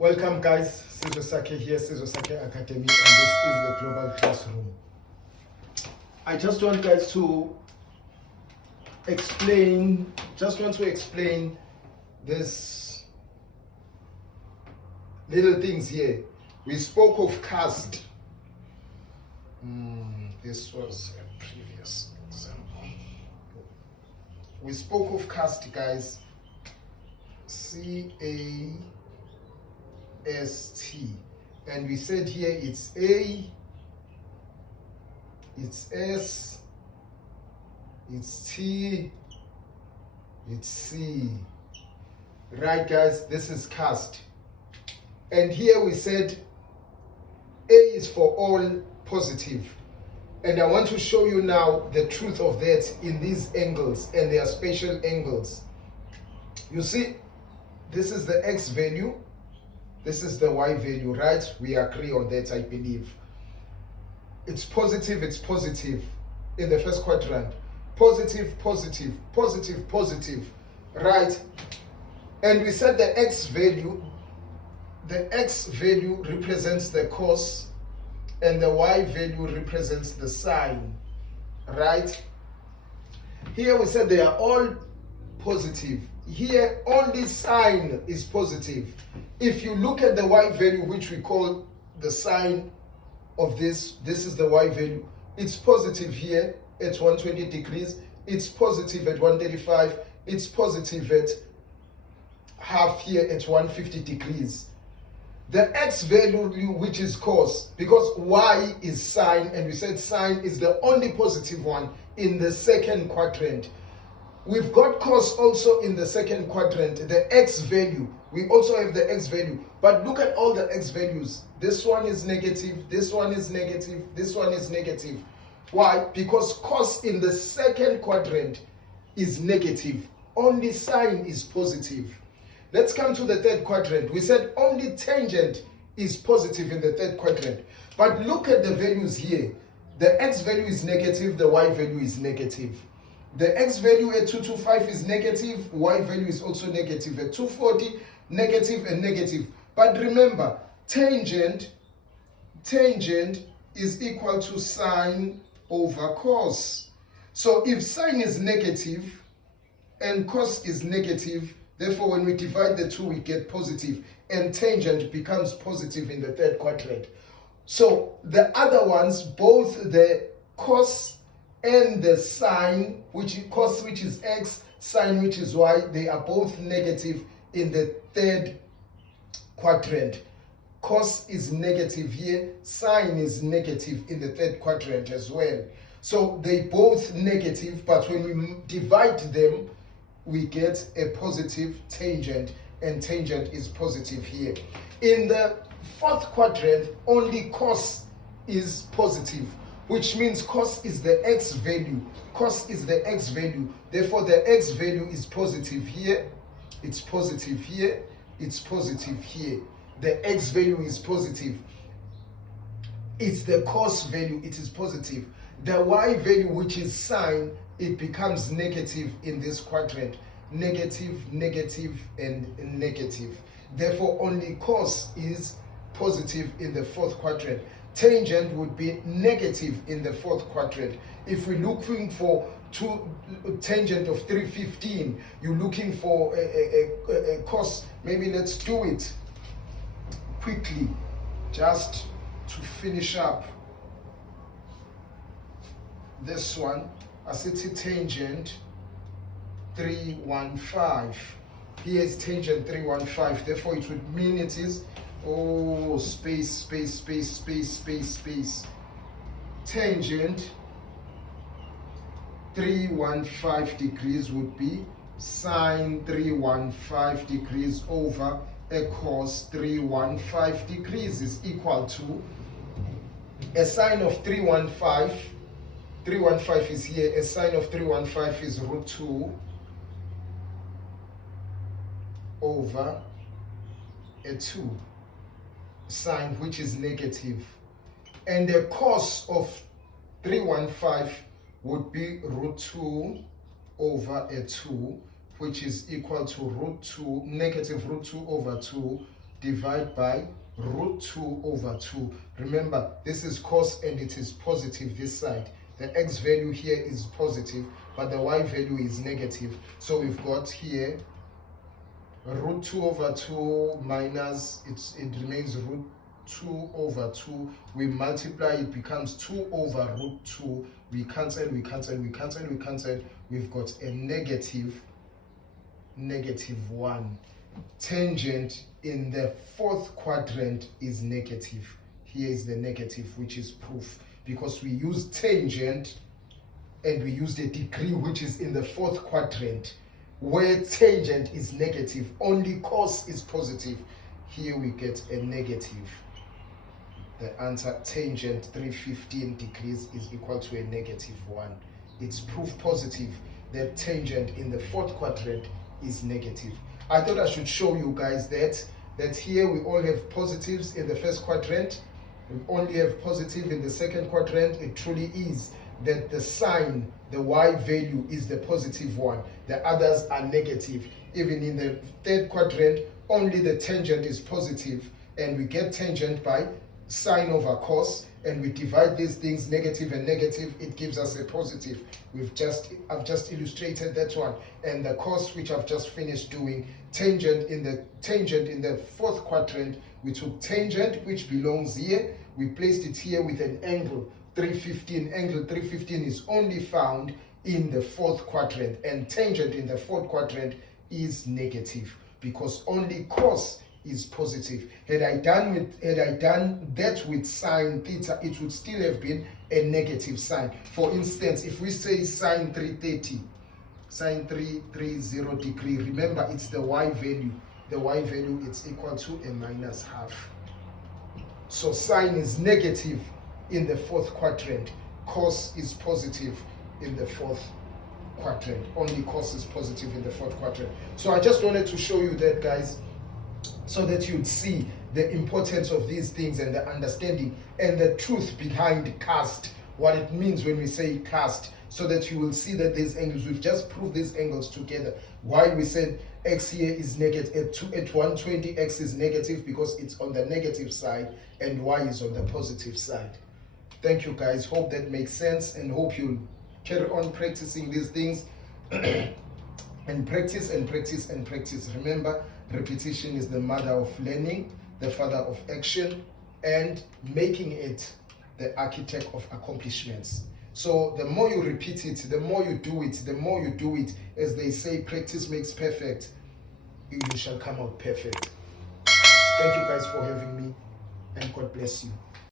Welcome guys, Sizwe Sakhe here, Sizwe Sakhe Academy, and this is the Global Classroom. I just want guys to explain, this little things here. We spoke of cast. This was a previous example. We spoke of cast, guys. C-A-S-T, and we said here it's A, it's S, it's T, it's C. Right guys, this is cast. And here we said A is for all positive. And I want to show you now the truth of that in these angles and their spatial angles. You see, this is the X value, this is the Y value, right? We agree on that, I believe. It's positive in the first quadrant. Positive, positive, positive, positive, right? And we said the X value represents the cos and the Y value represents the sine, right? Here we said they are all positive. Here only sine is positive. If you look at the Y value, which we call the sine of this is the Y value. It's positive here at 120 degrees. It's positive at 135. It's positive at half here at 150 degrees. The X value, which is cos, because Y is sine, and we said sine is the only positive one in the second quadrant. We've got cos also in the second quadrant, the X value. We also have the X value. But look at all the X values. This one is negative, this one is negative, this one is negative. Why? Because cos in the second quadrant is negative. Only sine is positive. Let's come to the third quadrant. We said only tangent is positive in the third quadrant. But look at the values here. The X value is negative, the Y value is negative. The X value at 225 is negative, Y value is also negative. At 240, negative and negative. But remember, tangent is equal to sine over cos. So if sine is negative and cos is negative, therefore when we divide the two, we get positive, and tangent becomes positive in the third quadrant. So the other ones, both the cos and the sine, which is X, sine which is Y, they are both negative in the third quadrant. Cos is negative here, sine is negative in the third quadrant as well. So they both negative, but when we divide them, we get a positive tangent, and tangent is positive here. In the fourth quadrant, only cos is positive, which means cos is the X value. Cos is the X value. Therefore, the X value is positive here. It's positive here. It's positive here. The X value is positive. It's the cos value. It is positive. The Y value, which is sine, it becomes negative in this quadrant. Negative, negative, and negative. Therefore, only cos is positive in the fourth quadrant. Tangent would be negative in the fourth quadrant. If we're looking for tangent of 315, you're looking for a cos. Maybe let's do it quickly just to finish up this one. I said tangent 315. Here is tangent 315. Therefore, it would mean it is space. Tangent 315 degrees would be sine 315 degrees over a cos 315 degrees is equal to a sine of 315. 315 is here. A sine of 315 is root 2 over a 2. Sine, which is negative, and the cos of 315 would be root 2 over a 2, which is equal to negative root 2 over 2 divide by root 2 over 2. Remember, this is cos and it is positive this side. The x value here is positive, but the y value is negative. So we've got here root 2 over 2 minus, it remains root 2 over 2. We multiply, it becomes 2 over root 2. We cancel, we cancel, we cancel, we cancel. We've got a negative 1. Tangent in the fourth quadrant is negative. Here is the negative, which is proof, because we use tangent and we use the degree, which is in the fourth quadrant, where tangent is negative, only cos is positive. Here we get a negative. The answer, tangent 315 degrees is equal to a negative 1. It's proof positive that tangent in the fourth quadrant is negative. I thought I should show you guys that here we all have positives in the first quadrant. We only have positive in the second quadrant. It truly is that the sign, the y value, is the positive one. The others are negative. Even in the third quadrant, only the tangent is positive, and we get tangent by sine over cos, and we divide these things, negative and negative, it gives us a positive. I've just illustrated that one. And the cos, which I've just finished doing, tangent in the fourth quadrant, we took tangent, which belongs here, we placed it here with an angle 315. Angle 315 is only found in the fourth quadrant, and tangent in the fourth quadrant is negative, because only cos is positive. Had I done that with sine theta, it would still have been a negative sign. For instance, if we say sine 330, sine 330 degree, remember it's the y value. The y value is equal to a minus half. So sine is negative in the fourth quadrant. Cos is positive in the fourth quadrant. Only cos is positive in the fourth quadrant. So I just wanted to show you that, guys, so that you'd see the importance of these things and the understanding and the truth behind cast, what it means when we say cast, so that you will see that these angles, we've just proved these angles together. Why we said x here is negative, at 120 x is negative, because it's on the negative side, and y is on the positive side. Thank you, guys. Hope that makes sense, and hope you'll carry on practicing these things and practice and practice and practice. Remember, repetition is the mother of learning, the father of action, and making it the architect of accomplishments. So the more you repeat it, the more you do it, the more you do it, as they say, practice makes perfect, you shall come out perfect. Thank you, guys, for having me, and God bless you.